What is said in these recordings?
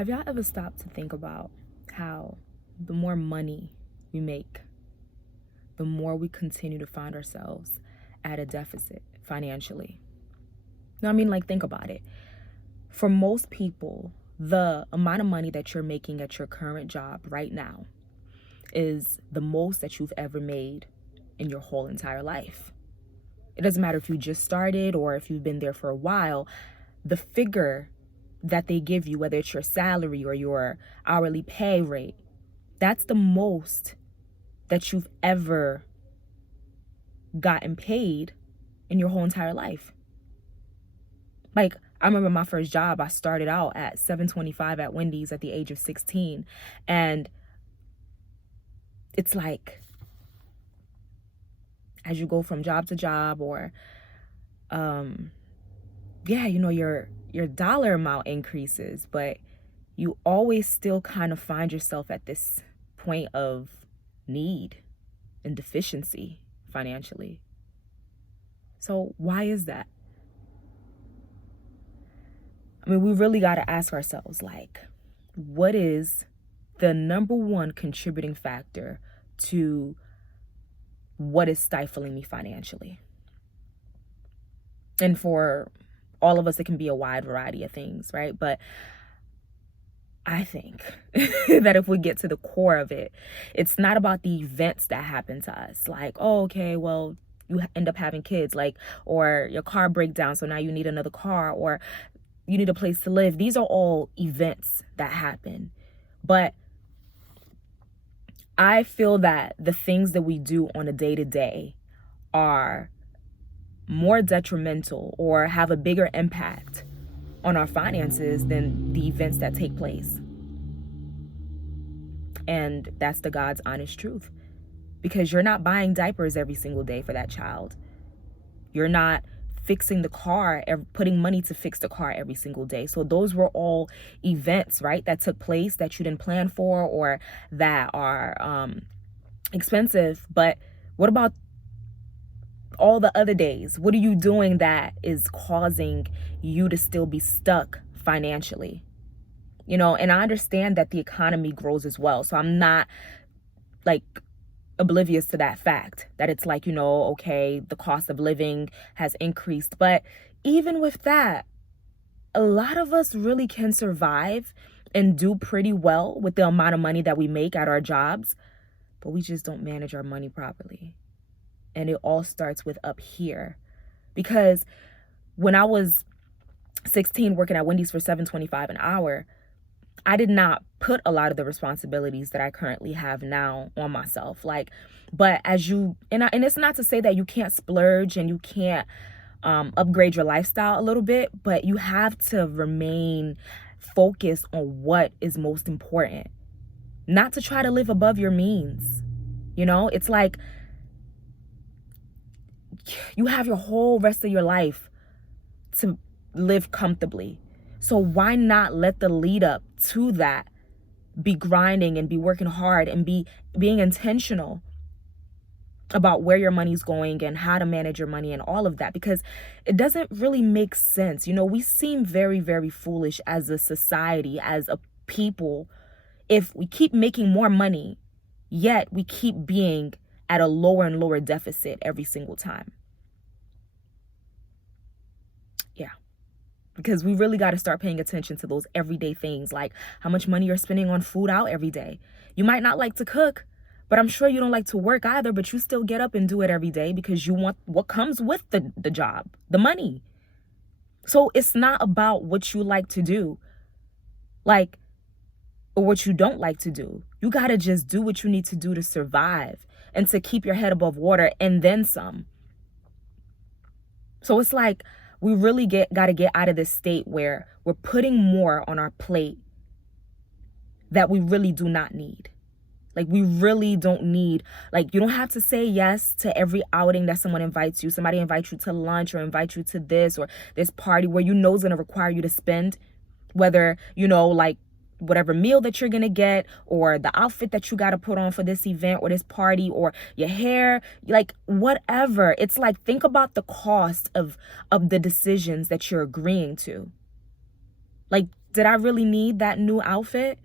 Have y'all ever stopped to think about how the more money we make, the more we continue to find ourselves at a deficit financially? No, I mean, like, think about it. For most people, the amount of money that you're making at your current job right now is the most that you've ever made in your whole entire life. It doesn't matter if you just started or if you've been there for a while, the figure that they give you, whether it's your salary or your hourly pay rate, that's the most that you've ever gotten paid in your whole entire life. Like, I remember my first job, I started out at $7.25 at Wendy's at the age of 16. And it's like, as you go from job to job, or your dollar amount increases, but you always still kind of find yourself at this point of need and deficiency financially. So why is that? I mean, we really got to ask ourselves, like, what is the number one contributing factor to what is stifling me financially? And for all of us, it can be a wide variety of things, right? But I think that if we get to the core of it, it's not about the events that happen to us. Like, oh, okay, well, you end up having kids, like, or your car breaks down, so now you need another car, or you need a place to live. These are all events that happen. But I feel that the things that we do on a day-to-day are more detrimental or have a bigger impact on our finances than the events that take place. And that's the God's honest truth. Because you're not buying diapers every single day for that child. You're not fixing the car, putting money to fix the car every single day. So those were all events, right, that took place that you didn't plan for or that are expensive. But what about all the other days? What are you doing that is causing you to still be stuck financially? You know, and I understand that the economy grows as well. So I'm not like oblivious to that fact that it's like, okay, the cost of living has increased. But even with that, a lot of us really can survive and do pretty well with the amount of money that we make at our jobs, but we just don't manage our money properly. And it all starts with up here. Because when I was 16 working at Wendy's for $7.25 an hour, I did not put a lot of the responsibilities that I currently have now on myself. But as you, and it's not to say that you can't splurge and you can't upgrade your lifestyle a little bit, but you have to remain focused on what is most important. Not to try to live above your means. It's like you have your whole rest of your life to live comfortably. So why not let the lead up to that be grinding and be working hard and being intentional about where your money's going and how to manage your money and all of that? Because it doesn't really make sense. We seem very, very foolish as a society, as a people, if we keep making more money, yet we keep being at a lower and lower deficit every single time. Because we really got to start paying attention to those everyday things, like how much money you're spending on food out every day. You might not like to cook, but I'm sure you don't like to work either, but you still get up and do it every day because you want what comes with the job, the money. So it's not about what you like to do, or what you don't like to do. You got to just do what you need to do to survive and to keep your head above water and then some. So it's like, we really got to get out of this state where we're putting more on our plate that we really do not need. Like, we really don't need, you don't have to say yes to every outing that someone invites you. Somebody invites you to lunch or invite you to this or this party where is going to require you to spend, whether, whatever meal that you're going to get or the outfit that you got to put on for this event or this party or your hair, whatever. It's like, think about the cost of the decisions that you're agreeing to. Did I really need that new outfit?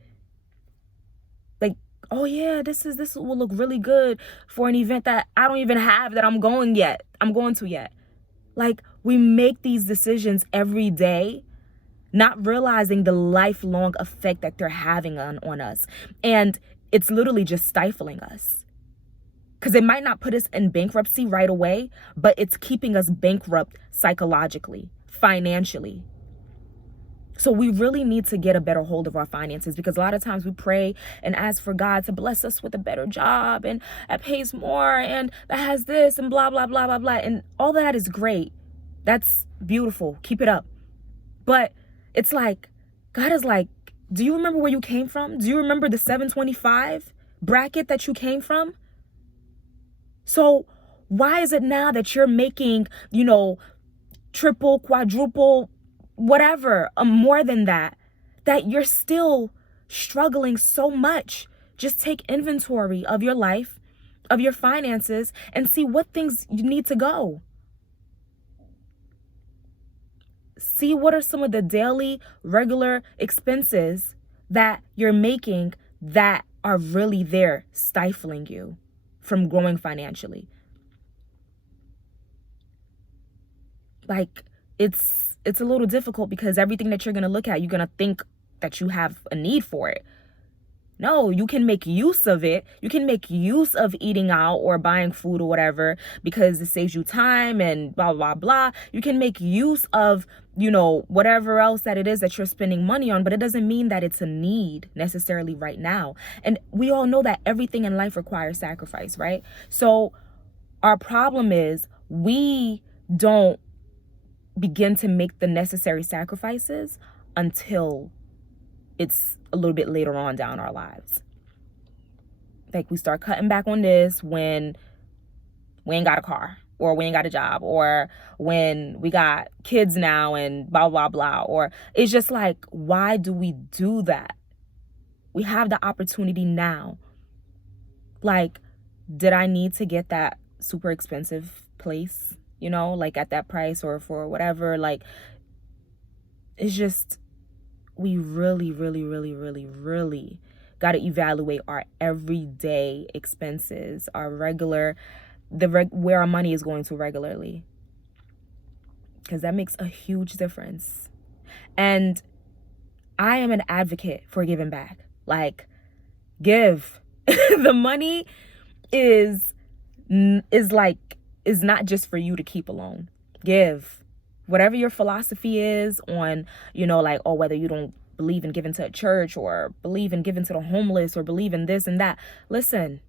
Like, oh yeah, this will look really good for an event that I don't even have, that I'm going to yet. Like, we make these decisions every day, not realizing the lifelong effect that they're having on us. And it's literally just stifling us. Because it might not put us in bankruptcy right away, but it's keeping us bankrupt psychologically, financially. So we really need to get a better hold of our finances, because a lot of times we pray and ask for God to bless us with a better job and that pays more and that has this and blah, blah, blah, blah, blah. And all that is great. That's beautiful. Keep it up. But it's like, God is like, do you remember where you came from? Do you remember the 725 bracket that you came from? So why is it now that you're making, triple, quadruple, whatever, more than that you're still struggling so much? Just take inventory of your life, of your finances, and see what things you need to go. See what are some of the daily, regular expenses that you're making that are really there stifling you from growing financially. Like, it's a little difficult, because everything that you're going to look at, you're going to think that you have a need for it. No, you can make use of it. You can make use of eating out or buying food or whatever, because it saves you time and blah, blah, blah. You can make use of, whatever else that it is that you're spending money on, but it doesn't mean that it's a need necessarily right now. And we all know that everything in life requires sacrifice, right? So our problem is we don't begin to make the necessary sacrifices until it's a little bit later on down our lives. Like, we start cutting back on this when we ain't got a car, or we ain't got a job, or when we got kids now and blah, blah, blah. Or it's just like, why do we do that? We have the opportunity now. Like, did I need to get that super expensive place, like at that price or for whatever? Like, it's just, we really, really, really, really, really got to evaluate our everyday expenses, our regular, where our money is going to regularly, because that makes a huge difference. And I am an advocate for giving back. Like, give. The money is not just for you to keep alone. Give. Whatever your philosophy is on, whether you don't believe in giving to a church, or believe in giving to the homeless, or believe in this and that. Listen.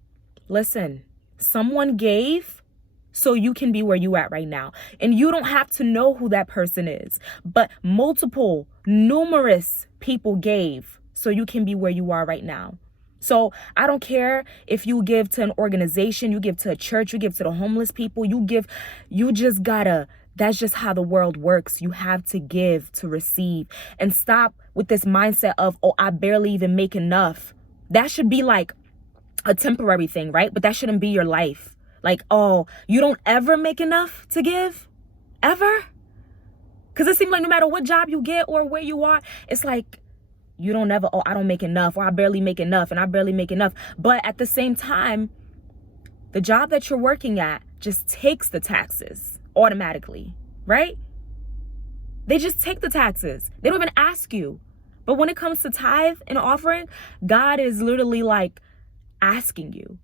Someone gave so you can be where you at right now. And you don't have to know who that person is, but numerous people gave so you can be where you are right now. So I don't care if you give to an organization, you give to a church, you give to the homeless people, that's just how the world works. You have to give to receive, and stop with this mindset of, oh, I barely even make enough. That should be like a temporary thing, right? But that shouldn't be your life. Like, oh, you don't ever make enough to give? Ever? Because it seems like no matter what job you get or where you are, it's like you don't ever, oh, I don't make enough, or I barely make enough, and I barely make enough. But at the same time, the job that you're working at just takes the taxes automatically, right? They just take the taxes. They don't even ask you. But when it comes to tithe and offering, God is literally like asking you,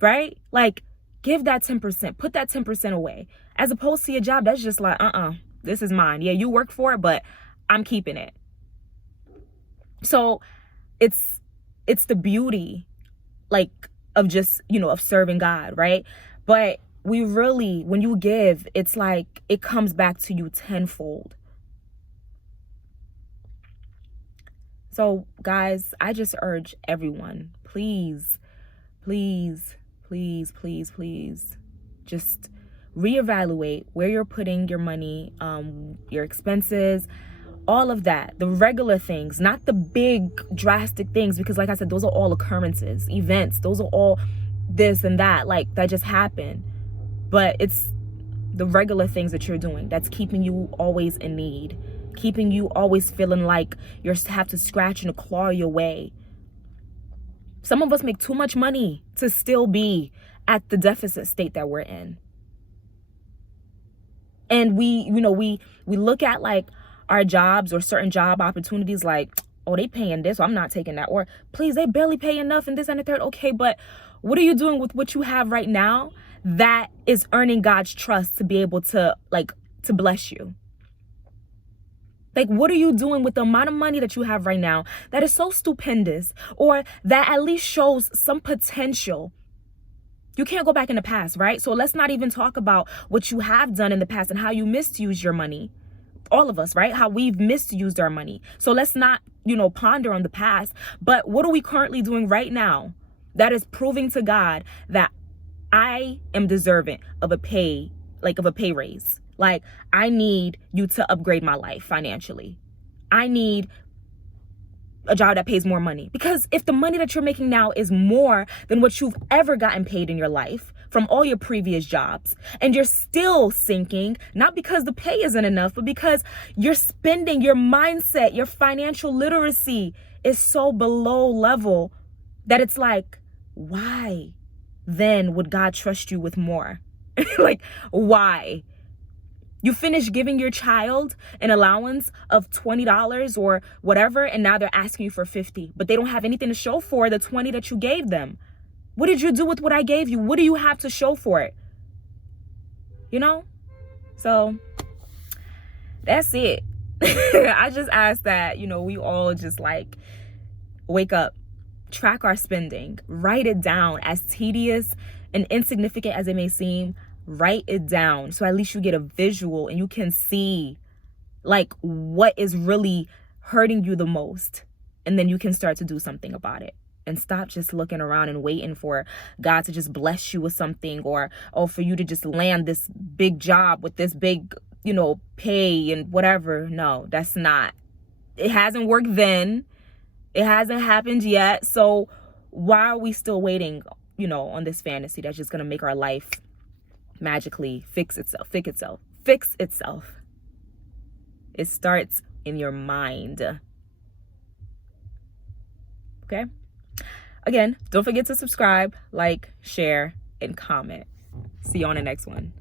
right? Like, give that 10%, put that 10% away, as opposed to your job that's just like, this is mine. Yeah, you work for it, but I'm keeping it. So it's the beauty, like, of just, of serving God, right? But we really, when you give, it's like it comes back to you tenfold. So guys, I just urge everyone, please, just reevaluate where you're putting your money, your expenses, all of that, the regular things, not the big drastic things, because like I said, those are all occurrences, events, those are all this and that, like, that just happened. But it's the regular things that you're doing that's keeping you always in need, keeping you always feeling like you have to scratch and claw your way. Some of us make too much money to still be at the deficit state that we're in. And we look at like our jobs or certain job opportunities like, oh, they paying this, so I'm not taking that. Or please, they barely pay enough and this and the third. Okay, but what are you doing with what you have right now that is earning God's trust to be able to to bless you? Like, what are you doing with the amount of money that you have right now that is so stupendous, or that at least shows some potential? You can't go back in the past, right? So let's not even talk about what you have done in the past and how you misused your money. All of us, right? How we've misused our money. So let's not, ponder on the past. But what are we currently doing right now that is proving to God that I am deserving of a pay raise? Like, I need you to upgrade my life financially. I need a job that pays more money. Because if the money that you're making now is more than what you've ever gotten paid in your life from all your previous jobs, and you're still sinking, not because the pay isn't enough, but because you're spending, your mindset, your financial literacy is so below level that it's like, why then would God trust you with more? Like, why? You finish giving your child an allowance of $20 or whatever, and now they're asking you for $50, but they don't have anything to show for the $20 that you gave them. What did you do with what I gave you? What do you have to show for it? So that's it. I just ask that, we all just wake up, track our spending, write it down. As tedious and insignificant as it may seem, write it down so at least you get a visual and you can see what is really hurting you the most, and then you can start to do something about it and stop just looking around and waiting for God to just bless you with something, or for you to just land this big job with this big pay and whatever. No, that's not, it hasn't worked then, it hasn't happened yet. So why are we still waiting on this fantasy that's just gonna make our life magically fix itself? It starts in your mind. Okay? Again, don't forget to subscribe, like, share, and comment. See you on the next one.